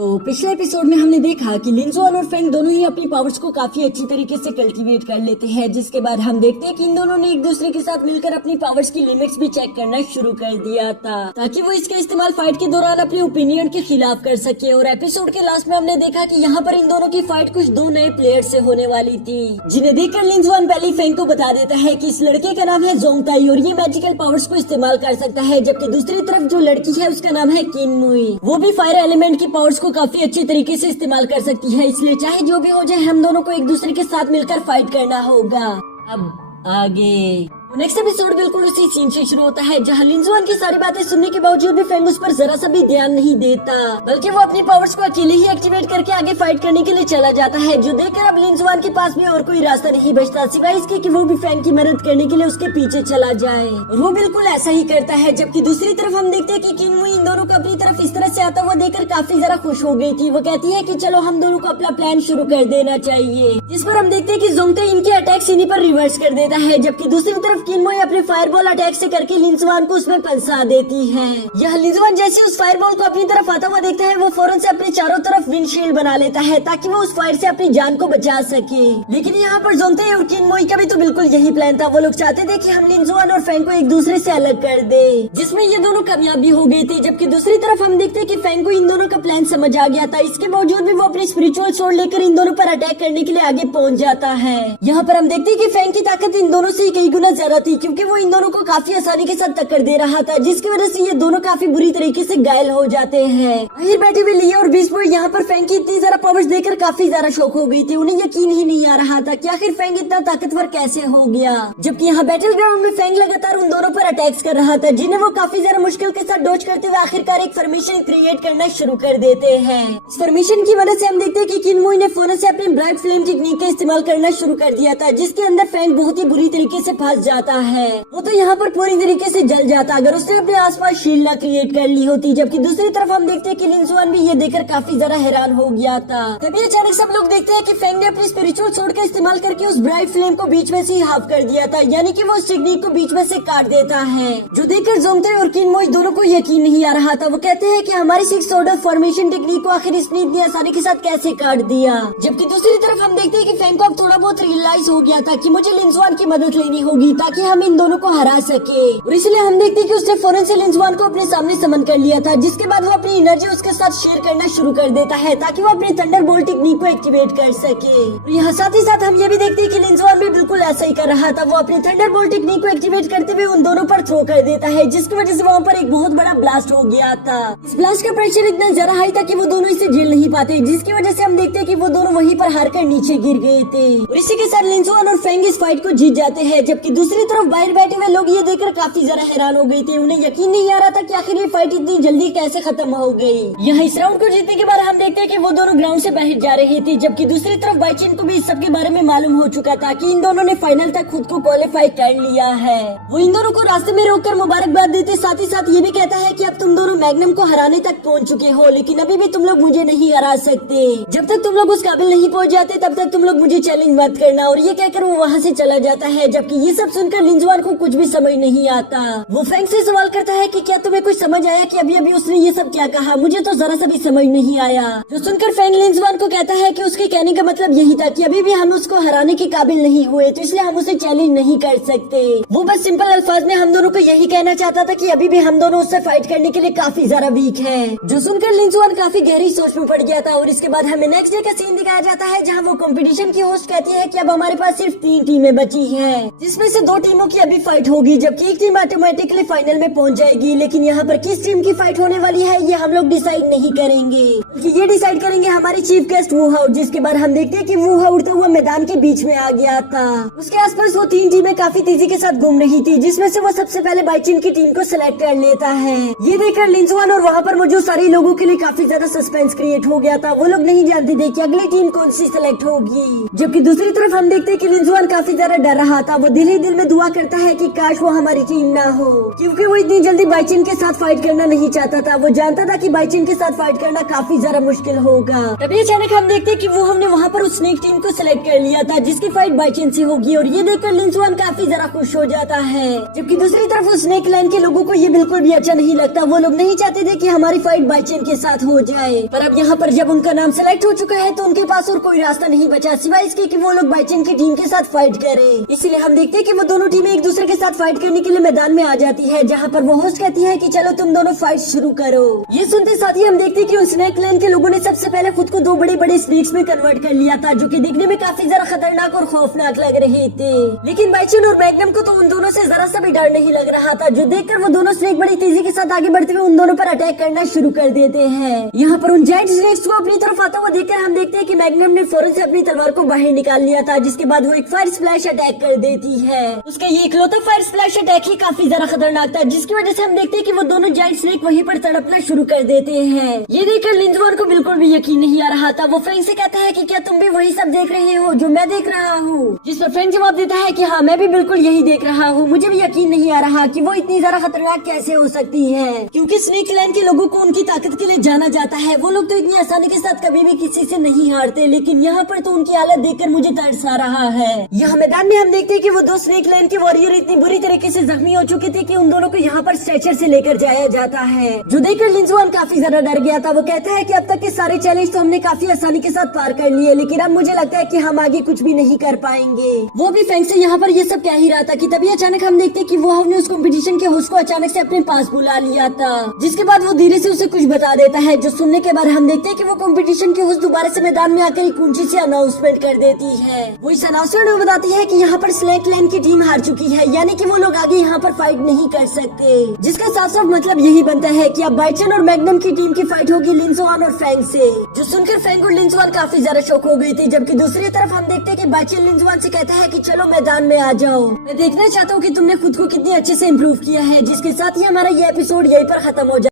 तो पिछले एपिसोड में हमने देखा कि लिंजुआन और फेंग दोनों ही अपनी पावर्स को काफी अच्छी तरीके से कल्टीवेट कर लेते हैं, जिसके बाद हम देखते हैं कि इन दोनों ने एक दूसरे के साथ मिलकर अपनी पावर्स की लिमिट्स भी चेक करना शुरू कर दिया था ताकि वो इसका इस्तेमाल फाइट के दौरान अपने ओपिनियन के खिलाफ कर सके। और एपिसोड के लास्ट में हमने देखा कि यहाँ पर इन दोनों की फाइट कुछ दो नए प्लेयर से होने वाली थी, जिन्हें देखकर लिंजुआन पहले फेंग को बता देता है कि इस लड़के का नाम है जोंगताई और ये मैजिकल पावर्स को इस्तेमाल कर सकता है, जबकि दूसरी तरफ जो लड़की है उसका नाम है किनमुई, वो भी फायर एलिमेंट की पावर्स को काफी अच्छी तरीके से इस्तेमाल कर सकती है। इसलिए चाहे जो भी हो जाए हम दोनों को एक दूसरे के साथ मिलकर फाइट करना होगा। अब आगे नेक्स्ट एपिसोड बिल्कुल उसी सीन से शुरू होता है जहाँ लिंजुआन की सारी बातें सुनने के बावजूद भी फेंग उस पर जरा सा भी ध्यान नहीं देता, बल्कि वो अपनी पावर्स को अकेले ही एक्टिवेट करके आगे फाइट करने के लिए चला जाता है, जो देखकर अब लिंजुआन के पास भी और कोई रास्ता नहीं बचता सिवाय इसके कि वो भी फेंग की मदद करने के लिए उसके पीछे चला जाए। और वो बिल्कुल ऐसा ही करता है। जबकि दूसरी तरफ हम देखते हैं कि किनमुई इन दोनों को अपनी तरफ इस तरह से आता हुआ देखकर काफी ज्यादा खुश हो गई थी। वो कहती है कि चलो हम दोनों को अपना प्लान शुरू कर देना चाहिए, जिस पर हम देखते हैं कि जोंगताई इनके अटैक्स इन्हीं पर रिवर्स कर देता है, जबकि दूसरी तरफ किनमुई अपने फायरबॉल अटैक से करके लिंजुआन को उसमें फंसा देती है। यह लिंजुआन जैसे उस फायरबॉल को अपनी तरफ आता हुआ देखता है वो फौरन से अपने चारों तरफ विंडशील्ड बना लेता है ताकि वो उस फायर से अपनी जान को बचा सके। लेकिन यहाँ पर जोंगताई और किनमुई का भी तो बिल्कुल यही प्लान था। वो लोग चाहते थे कि हम लिंजुआन और फेंग को एक दूसरे से अलग कर दे, जिसमें ये दोनों कामयाब भी हो गई थी। जबकि दूसरी तरफ हम देखते हैं कि फेंग को इन दोनों का प्लान समझ आ गया था। इसके बावजूद भी वो अपनी स्पिरिचुअल सोर्ड लेकर इन दोनों पर अटैक करने के लिए आगे पहुँच जाता है। यहाँ पर हम देखते हैं कि फेंग की ताकत इन दोनों से कई गुना ज्यादा थी, क्योंकि वो इन दोनों को काफी आसानी के साथ टक्कर दे रहा था, जिसकी वजह से ये दोनों काफी बुरी तरीके से घायल हो जाते हैं। वहीं बैठे हुए लिया और बीस्ट बॉय यहाँ पर फेंग की इतनी ज्यादा पावर्स देखकर काफी ज्यादा शॉक हो गई थी। उन्हें यकीन ही नहीं आ रहा था कि आखिर फेंग इतना ताकतवर कैसे हो गया। जबकि यहाँ बैटल ग्राउंड में फेंग लगातार उन दोनों पर अटैक्स कर रहा था, जिन्हें वो काफी ज्यादा मुश्किल के साथ डॉज करते हुए आखिरकार एक फॉर्मेशन क्रिएट करना शुरू कर देते हैं। इस फॉर्मेशन की मदद से हम देखते हैं कि किनमुई ने फौरन से अपनी ब्राइट फ्लेम टेक्निक का इस्तेमाल करना शुरू कर दिया था, जिसके अंदर फेंग बहुत ही बुरी तरीके से फंस जाता है। वो तो यहाँ पर पूरी तरीके से जल जाता अगर उसने अपने आसपास शील्ड ना क्रिएट कर ली होती। जबकि दूसरी तरफ हम देखते हैं कि लिंजुआन भी ये देखकर काफी ज्यादा हैरान हो गया था। तभी अचानक सब लोग देखते हैं कि फेंग ने अपनी स्पिरिचुअल सोर्ड का इस्तेमाल करके उस ब्राइट फ्लेम को बीच में से ही हाफ कर दिया था, यानी कि वो उस टेक्निक को बीच में से काट देता है, जो देखकर जोंगताई और किनमुई दोनों को यकीन नहीं आ रहा था। वो कहते हैं कि हमारी सिक्स ऑर्डर फॉर्मेशन टेक्निक को आखिर इसने इतनी आसानी के साथ कैसे काट दिया। जबकि दूसरी तरफ हम देखते हैं कि फेंग को अब थोड़ा बहुत रियलाइज हो गया था कि मुझे लिंजुआन की मदद लेनी होगी ताकि हम इन दोनों को हरा सके। और इसलिए हम देखते हैं कि उसने फौरन से लिंजुआन को अपने सामने समन कर लिया था, जिसके बाद वो अपनी एनर्जी उसके साथ शेयर करना शुरू कर देता है ताकि वो अपनी थंडरबोल्ट टेक्निक को एक्टिवेट कर सके। और यहाँ साथ ही साथ हम ये भी देखते हैं कि लिंजुआन भी बिल्कुल ऐसा ही कर रहा था। वो अपनी थंडरबोल्ट टेक्निक को एक्टिवेट करते हुए उन दोनों पर थ्रो कर देता है, जिसकी वजह से वहाँ पर एक बहुत बड़ा ब्लास्ट हो गया था। इस ब्लास्ट का प्रेशर इतना ज्यादा हाई था कि वो दोनों इसे झेल नहीं पाते, जिसकी वजह से हम देखते हैं कि वो दोनों वहीं पर हार कर नीचे गिर गए थे। और इसी के साथ लिंजुआन और फेंग इस फाइट को जीत जाते हैं। जबकि दूसरी तरफ बाहर बैठे हुए लोग ये देखकर काफी ज्यादा हैरान हो गए थे। उन्हें यकीन नहीं आ रहा था कि आखिर ये फाइट इतनी जल्दी कैसे खत्म हो गई। यहाँ इस राउंड को जीतने के बाद हम देखते हैं कि वो दोनों ग्राउंड से बाहर जा रहे थे। जबकि दूसरी तरफ बाईचेन को भी इस सब के बारे में मालूम हो चुका था कि इन दोनों ने फाइनल तक खुद को क्वालिफाई कर लिया है। वो इन दोनों को रास्ते में रोककर मुबारकबाद देते, साथ ही साथ ये भी कहता है कि अब तुम दोनों मैग्नम को हराने तक पहुँच चुके हो, लेकिन अभी भी तुम लोग मुझे नहीं हरा सकते। जब तक तुम लोग उस काबिल नहीं पहुँच जाते तब तक तुम लोग मुझे चैलेंज मत करना। और ये कहकर वो वहाँ से चला जाता है। जबकि ये सब सुनकर लिंजुआन को कुछ भी समझ नहीं आता। वो फेंग से सवाल करता है कि क्या तुम्हें कुछ समझ आया कि अभी अभी उसने ये सब क्या कहा? मुझे तो जरा सा भी समझ नहीं आया। जो सुनकर फेंग लिंजुआन को कहता है कि उसके कहने का मतलब यही था कि अभी भी हम उसको हराने के काबिल नहीं हुए, तो इसलिए हम उसे चैलेंज नहीं कर सकते। वो बस सिंपल अल्फाज में हम दोनों को यही कहना चाहता था कि अभी भी हम दोनों उससे फाइट करने के लिए काफी ज्यादा वीक हैं। जो सुनकर लिंजुआन काफी गहरी सोच में पड़ गया था। और इसके बाद हमें नेक्स्ट डे का सीन दिखाया जाता है जहाँ वो कंपटीशन की होस्ट कहती है कि अब हमारे पास सिर्फ 3 टीमें बची हैं, जिसमें से 2 टीमों की अभी फाइट होगी, जबकि एक टीम ऑटोमेटिकली फाइनल में पहुंच जाएगी। लेकिन यहाँ पर किस टीम की फाइट होने वाली है ये हम लोग डिसाइड नहीं करेंगे, बल्कि ये डिसाइड करेंगे हमारे चीफ गेस्ट वू हाउ। जिसके बाद हम देखते हैं कि वू हाउ उड़ता हुआ मैदान के बीच में आ गया था। उसके आसपास वो 3 टीमें काफी तेजी के साथ घूम रही थी, जिसमें से वो सबसे पहले बाईचेन की टीम को सिलेक्ट कर लेता है। ये देखकर लिंजुआन और वहाँ पर मौजूद सारे लोगों के लिए काफी ज्यादा सस्पेंस क्रिएट हो गया था। वो लोग नहीं जानते थे कि अगली टीम कौन सी सिलेक्ट होगी। जबकि दूसरी तरफ हम देखते हैं कि लिंजुआन काफी ज्यादा डर रहा था। वो दिल ही दिल में दुआ करता है कि काश वो हमारी टीम ना हो, क्योंकि वो इतनी जल्दी बाइचेन के साथ फाइट करना नहीं चाहता था। वो जानता था कि बाइचेन के साथ फाइट करना काफी ज्यादा मुश्किल होगा। तभी अचानक हम देखते कि वो हमने वहाँ पर उस स्नेक टीम को सिलेक्ट कर लिया था जिसकी फाइट बाइचेन से होगी, और ये देखकर लिंजुआन काफी ज्यादा खुश हो जाता है। जबकि दूसरी तरफ उस स्नेक लाइन के लोगों को ये बिल्कुल भी अच्छा नहीं लगता। वो लोग नहीं चाहते थे कि हमारी फाइट बाइचेन के साथ हो जाए, पर अब यहाँ पर जब उनका नाम सेलेक्ट हो चुका है तो उनके पास और कोई रास्ता नहीं बचा सिवाय इसके कि वो लोग बाइचेन की टीम के साथ फाइट करें। इसलिए हम देखते हैं कि वो दोनों टीमें एक दूसरे के साथ फाइट करने के लिए मैदान में आ जाती है, जहाँ पर वो होस्ट कहती है कि चलो तुम दोनों फाइट शुरू करो। ये सुनते साथ ही हम देखते हैं कि उस स्नेक लाइन के लोगों ने सबसे पहले खुद को दो बड़े बड़े स्नेक्स में कन्वर्ट कर लिया था, जो कि दिखने में काफी ज्यादा खतरनाक और खौफनाक लग रहे थे। लेकिन बाइचेन और मैग्नम को तो उन दोनों से जरा सा भी डर नहीं लग रहा था, जो देखकर वो दोनों स्नेक बड़ी तेजी के साथ आगे बढ़ते हुए उन दोनों पर अटैक करना शुरू कर देते हैं। यहाँ पर उन जायंट स्नेक्स को अपनी तरफ आता हुआ देखकर हम देखते हैं कि मैग्नम ने फौरन से अपनी तलवार को बाहर निकाल लिया था, जिसके बाद वो एक फायर स्प्लैश अटैक कर देती है। उसका ये इकलौता फायर स्प्लैश अटैक ही काफी ज्यादा खतरनाक था, जिसकी वजह से हम देखते हैं कि वो दोनों जायंट स्नेक वहीं पर तड़पना शुरू कर देते हैं। ये देखकर लिंजुआन को बिल्कुल भी यकीन नहीं आ रहा था। वो फेंग से कहता है कि क्या तुम भी वही सब देख रहे हो जो मैं देख रहा हूँ, जिस पर फेंग जवाब देता है कि हाँ मैं भी बिल्कुल यही देख रहा हूँ। मुझे भी यकीन नहीं आ रहा कि वो इतनी ज्यादा खतरनाक कैसे हो सकती है, क्योंकि स्नेक लाइन के लोगों को उनकी ताकत के लिए जाना जाता है। वो लोग तो इतनी आसानी के साथ कभी भी किसी से नहीं हारते, लेकिन यहाँ पर तो उनकी हालत देखकर मुझे तरस आ रहा है। यहाँ मैदान में हम देखते हैं कि वो दो स्नेक लाइन के वॉरियर इतनी बुरी तरीके से जख्मी हो चुके थे कि उन दोनों को यहाँ पर स्ट्रेचर से लेकर जाया जाता है, जो देखकर लिंजुआन काफी ज्यादा डर गया था। वो कहता है कि अब तक के सारे चैलेंज तो हमने काफी आसानी के साथ पार कर लिए, लेकिन अब मुझे लगता है कि हम आगे कुछ भी नहीं कर पाएंगे। वो भी फेंग से यहाँ पर ये सब कह ही रहा था कि तभी अचानक हम देखते कि वो हमने उस कंपटीशन के होस्ट को अचानक से अपने पास बुला लिया था, जिसके बाद वो धीरे से उसे कुछ बता देता है, जो सुनने के बाद हम देखते हैं कि वो कंपटीशन के होस्ट दोबारा से मैदान में आकर एक ऊंची सी अनाउंसमेंट कर देती है। वो इस अनाउंसमेंट में बताती है कि यहाँ पर स्नेक लाइन की टीम हार चुकी है, यानी कि वो लोग आगे यहाँ पर फाइट नहीं कर सकते, जिसका साफ साफ मतलब यही बनता है कि अब बाइचेन और मैग्नम की टीम की फाइट होगी लिंजुआन और फेंग से, जो सुनकर फेंग और लिंजुआन काफी ज्यादा शॉक हो गई थी। जबकि दूसरी तरफ हम देखते हैं कि बाइचेन लिंजुआन से कहता है कि चलो मैदान में आ जाओ, मैं देखना चाहता हूँ कि तुमने खुद को कितनी अच्छे से इम्प्रूव किया है। जिसके साथ ही हमारा ये एपिसोड यहीं पर खत्म हो जाए।